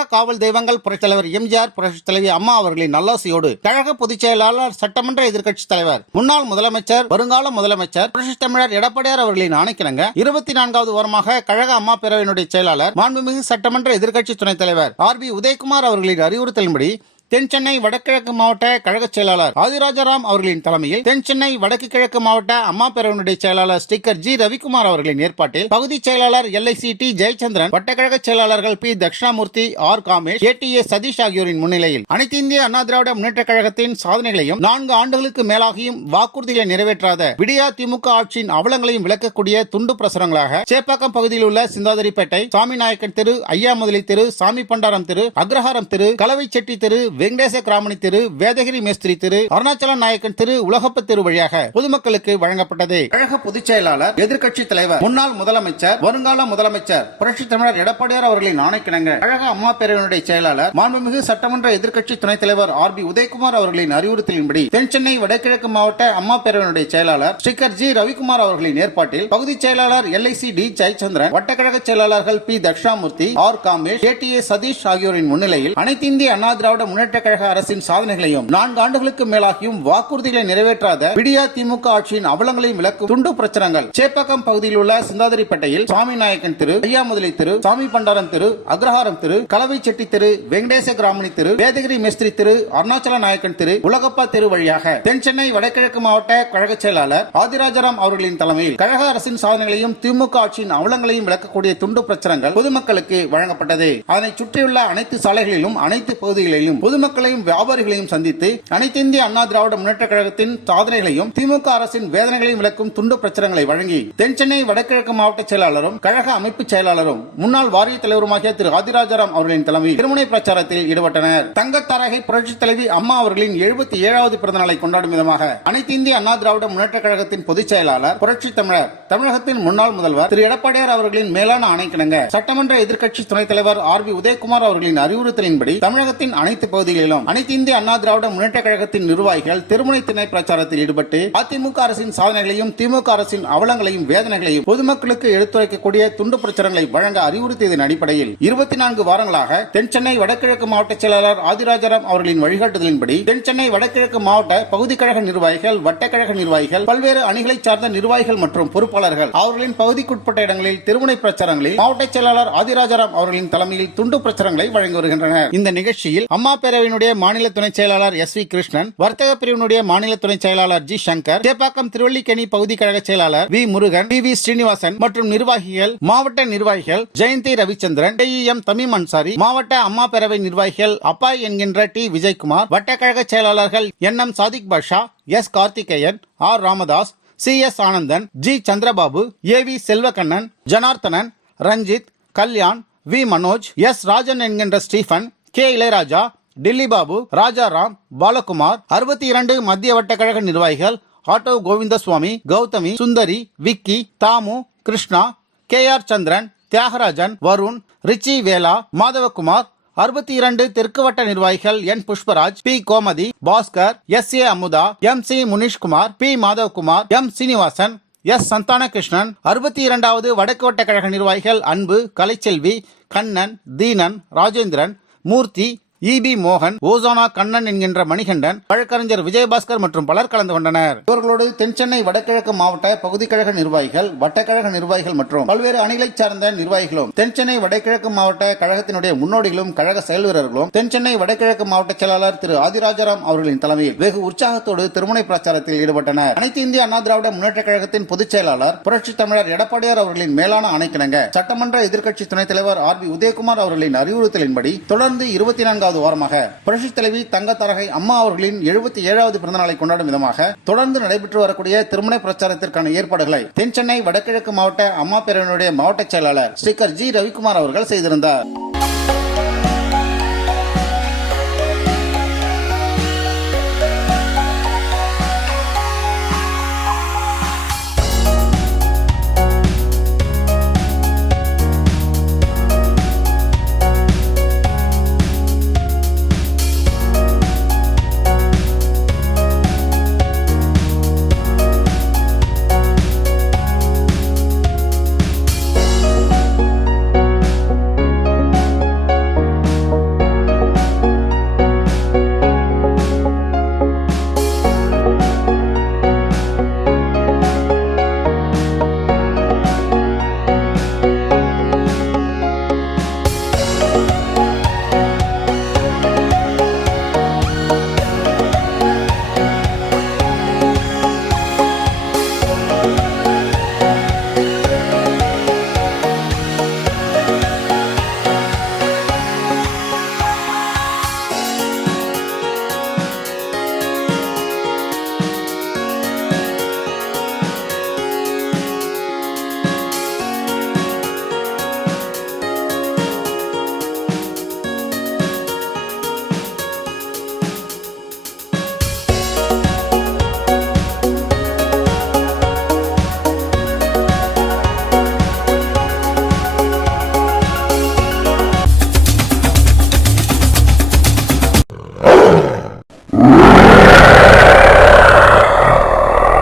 கழக காவல் தெய்வங்கள் புரட்சித் தலைவர் எம்ஜிஆர் புரட்சித் தலைவி அம்மா அவர்களின் நல்லாசியோடு கழக பொதுச் செயலாளர் சட்டமன்ற எதிர்க்கட்சித் தலைவர் முன்னாள் முதலமைச்சர் வருங்கால முதலமைச்சர் புரட்சித் தமிழர் எடப்பாடியார் அவர்களின் ஆணைக்கிணங்க இருபத்தி நான்காவது வாரமாக கழக அம்மா பேரவையினுடைய செயலாளர் மாண்புமிகு சட்டமன்ற எதிர்க்கட்சி துணைத் தலைவர் ஆர் பி உதயகுமார் அவர்களின் அறிவுறுத்தலின்படி தென் சென்னை வடகிழக்கு மாவட்ட கழக செயலாளர் ஆதிராஜாராம் அவர்களின் தலைமையில் தென் சென்னை வடக்கு கிழக்கு மாவட்ட அம்மா பேரவனுடைய செயலாளர் ஸ்டிக்கர் ஜி. ரவிக்குமார் அவர்களின் ஏற்பாட்டில் பகுதி செயலாளர் எல்ஐசி டி ஜெயச்சந்திரன் வட்டக்கழக செயலாளர்கள் P. Dakshinamurthy R. Kamesh A. T. A. Sathish ஆகியோரின் முன்னிலையில் அனைத்து இந்திய அண்ணா திராவிட முன்னேற்ற கழகத்தின் சாதனைகளையும் நான்கு ஆண்டுகளுக்கு மேலாகியும் வாக்குறுதிகளை நிறைவேற்றாத விடியா திமுக ஆட்சியின் அவலங்களையும் விளக்கக்கூடிய துண்டு பிரசுரங்களாக சேப்பாக்கம் பகுதியில் உள்ள சிந்தாதிரிப்பேட்டை சாமிநாயக்கன் தெரு ஐயா முதலி தெரு சாமி பண்டாரம் தெரு அக்ரஹாரம் தெரு கலவை செட்டி தெரு வெங்கடேச கிராமணி தெரு வேதகிரி மேஸ்திரி தெரு அருணாச்சல நாயக்கன் திரு உலகப்ப தெரு வழியாக பொதுமக்களுக்கு வழங்கப்பட்டது. கழக பொதுச் செயலாளர் எதிர்க்கட்சி தலைவர் முன்னாள் முதலமைச்சர் வருங்கால முதலமைச்சர் புரட்சி தமிழர் எடப்பாடியார் அவர்களின் ஆணைக்கிணங்க கழக அம்மா பேரவையினுடைய செயலாளர் மாண்புமிகு சட்டமன்ற எதிர்க்கட்சி துணைத் தலைவர் ஆர் பி உதயகுமார் அவர்களின் அறிவுறுத்தலின்படி தென் சென்னை வடகிழக்கு மாவட்ட அம்மா பேரவையினுடைய செயலாளர் ஸ்ரீகர் ஜி ரவிக்குமார் அவர்களின் ஏற்பாட்டில் பகுதி செயலாளர் எல்ஐசி டி ஜெயச்சந்திரன் வட்டக்கழக செயலாளர்கள் P Dakshinamurthy R Kamesh A T A Sathish ஆகியோரின் முன்னிலையில் அனைத்து இந்திய அண்ணா திராவிட முன்னேற்ற கழக அரசின் சாதனைகளையும் நான்கு ஆண்டுகளுக்கு மேலாகியும் வாக்குறுதிகளை நிறைவேற்றாத விடியா திமுக ஆட்சியின் அவலங்களையும் விளக்கும் துண்டு பிரச்சனைகள் சேப்பாக்கம் பகுதியில் உள்ள சிந்தாதிரிப்பேட்டையில் சுவாமி நாயக்கன் திரு ஐயா முதலி திரு சாமி பண்டாரம் திரு அக்ரஹாரம் திரு கலவை செட்டி திரு வெங்கடேச கிராமணி திரு வேதகிரி மேஸ்திரி திரு அருணாச்சல நாயக்கன் திரு உலகப்பா தெரு வழியாக தென் சென்னை வடகிழக்கு மாவட்ட கழக செயலாளர் ஆதிராஜாராம் அவர்களின் தலைமையில் கழக அரசின் சாதனைகளையும் திமுக ஆட்சியின் அவலங்களையும் விளக்கக்கூடிய துண்டு பிரச்சனைகள் பொதுமக்களுக்கு வழங்கப்பட்டது. அதனை சுற்றியுள்ள அனைத்து சாலைகளிலும் அனைத்து பகுதிகளிலும் பொது பொதுமக்களையும் வியாபாரிகளையும் சந்தித்து அனைத்திந்திய அண்ணா திராவிட முன்னேற்ற கழகத்தின் சாதனைகளையும் திமுக அரசின் வேதனைகளையும் விளக்கும் துண்டு பிரச்சனைகளை வழங்கி தென் சென்னை வடகிழக்கு மாவட்ட செயலாளரும் கழக அமைப்பு செயலாளரும் முன்னாள் வாரிய தலைவருமாகிய திரு ஆதிராஜாராம் அவர்களின் தலைமையில் திருமுனை பிரச்சாரத்தில் ஈடுபட்டனர். தங்கத்தாரகை புரட்சித் தலைவி அம்மா அவர்களின் எழுபத்தி ஏழாவது பிறந்த நாளை கொண்டாடும் விதமாக அனைத்து இந்திய அண்ணா திராவிட முன்னேற்ற கழகத்தின் பொதுச் செயலாளர் புரட்சி தமிழர் தமிழகத்தின் முன்னாள் முதல்வர் திரு எடப்பாடியார் அவர்களின் மேலான ஆணைக்கிணங்க சட்டமன்ற எதிர்க்கட்சி துணைத் தலைவர் ஆர் பி உதயகுமார் அவர்களின் அறிவுறுத்தலின்படி தமிழகத்தின் அனைத்து பகுதிகளிலும் அனைத்து இந்திய அண்ணா திராவிட முன்னேற்ற கழகத்தின் நிர்வாகிகள் திருமுனை திணை பிரச்சாரத்தில் ஈடுபட்டு அதிமுக அரசின் சாதனைகளையும் திமுக அரசின் அவலங்களையும் வேதனைகளையும் பொதுமக்களுக்கு எடுத்துரைக்கக்கூடிய துண்டு பிரச்சாரங்களை வழங்க அறிவுறுத்தியதன் அடிப்படையில் இருபத்தி நான்கு வாரங்களாக தென் சென்னை வடகிழக்கு மாவட்ட செயலாளர் ஆதிராஜாராம் அவர்களின் வழிகாட்டுதலின்படி தென் சென்னை வடகிழக்கு மாவட்ட பகுதி கழக நிர்வாகிகள் வட்டக்கழக நிர்வாகிகள் பல்வேறு அணிகளை சார்ந்த நிர்வாகிகள் மற்றும் பொறுப்பாளர்கள் அவர்களின் பகுதிக்குட்பட்ட இடங்களில் திருமுனை பிரச்சாரங்களில் மாவட்ட செயலாளர் ஆதிராஜாராம் அவர்களின் தலைமையில் துண்டு பிரச்சாரங்களை வழங்கி வருகின்றனர். இந்த நிகழ்ச்சியில் அம்மா பேரவையினுடைய மாநில துணை செயலாளர் எஸ் வி கிருஷ்ணன் வர்த்தக பிரிவினுடைய மாநில துணை செயலாளர் ஜி சங்கர் சேப்பாக்கம் திருவல்லிக்கேணி பகுதி கழக செயலாளர் V Murugan P V Srinivasan மற்றும் நிர்வாகிகள் மாவட்ட நிர்வாகிகள் ஜெயந்தி ரவிச்சந்திரன் எம் தமிம் அன்சாரி மாவட்ட அம்மா பேரவை நிர்வாகிகள் அப்பாய் என்கின்ற டி விஜயகுமார் வட்டக்கழக செயலாளர்கள் N M Sadiq Basha S Karthikeyan R Ramadas C S Anandan G Chandrababu A V Selvakannan Janarthanan Ranjith Kalyan V Manoj S Rajan என்கின்ற ஸ்டீபன் கே இளையராஜா டில்லி பாபு ராஜாராம் பாலகுமார் அறுபத்தி இரண்டு மத்திய வட்டக்கழக நிர்வாகிகள் auto Govindaswamy Gowthami Sundari Vicky Dhamu Krishna K R Chandran Thiyagarajan Varun Richie Vela Madhavakumar அறுபத்தி இரண்டு தெற்கு வட்ட நிர்வாகிகள் N Pushparaj P Gomathi Bhaskar S A Amudha M C Munishkumar P Madhavakumar M Srinivasan S Santhanakrishnan அறுபத்தி இரண்டாவது வடக்கு வட்ட கழக நிர்வாகிகள் அன்பு கலைச்செல்வி கண்ணன் தீனன் ராஜேந்திரன் மூர்த்தி இபி மோகன் ஓசோனா கண்ணன் என்கின்ற மணிகண்டன் வழக்கறிஞர் விஜயபாஸ்கர் மற்றும் பலர் கலந்து கொண்டனர். இவர்களோடு தென் சென்னை வடகிழக்கு மாவட்ட பகுதி கழக நிர்வாகிகள் வட்டக்கழக நிர்வாகிகள் மற்றும் பல்வேறு அணிகளைச் சார்ந்த நிர்வாகிகளும் தென் சென்னை வடகிழக்கு மாவட்ட கழகத்தினுடைய முன்னோடிகளும் கழக செயல் வீரர்களும் தென் சென்னை வடகிழக்கு மாவட்ட செயலாளர் திரு. ஆதிராஜாராம் அவர்களின் தலைமையில் வெகு உற்சாகத்தோடு திருமுனை பிரச்சாரத்தில் ஈடுபட்டனர். அனைத்து இந்திய அண்ணா திராவிட முன்னேற்ற கழகத்தின் பொதுச் செயலாளர் புரட்சி தமிழர் எடப்பாடியார் அவர்களின் மேலான ஆணைக்கிணங்க சட்டமன்ற எதிர்க்கட்சி துணைத் தலைவர் ஆர். பி. உதயகுமார் அவர்களின் அறிவுறுத்தலின்படி தொடர்ந்து இருபத்தி நான்கு நான்காவது வாரமாக புரட்சி தலைவி தங்கத்தரகை அம்மா அவர்களின் எழுபத்தி ஏழாவது பிறந்தநாளை கொண்டாடும் விதமாக தொடர்ந்து நடைபெற்று வரக்கூடிய திருமண பிரச்சாரத்திற்கான ஏற்பாடுகளை தென் சென்னை வடகிழக்கு மாவட்ட அம்மா பேரவையினுடைய மாவட்ட செயலாளர் ஸ்ரீகர் ஜி. ரவிக்குமார் அவர்கள் செய்திருந்தார்.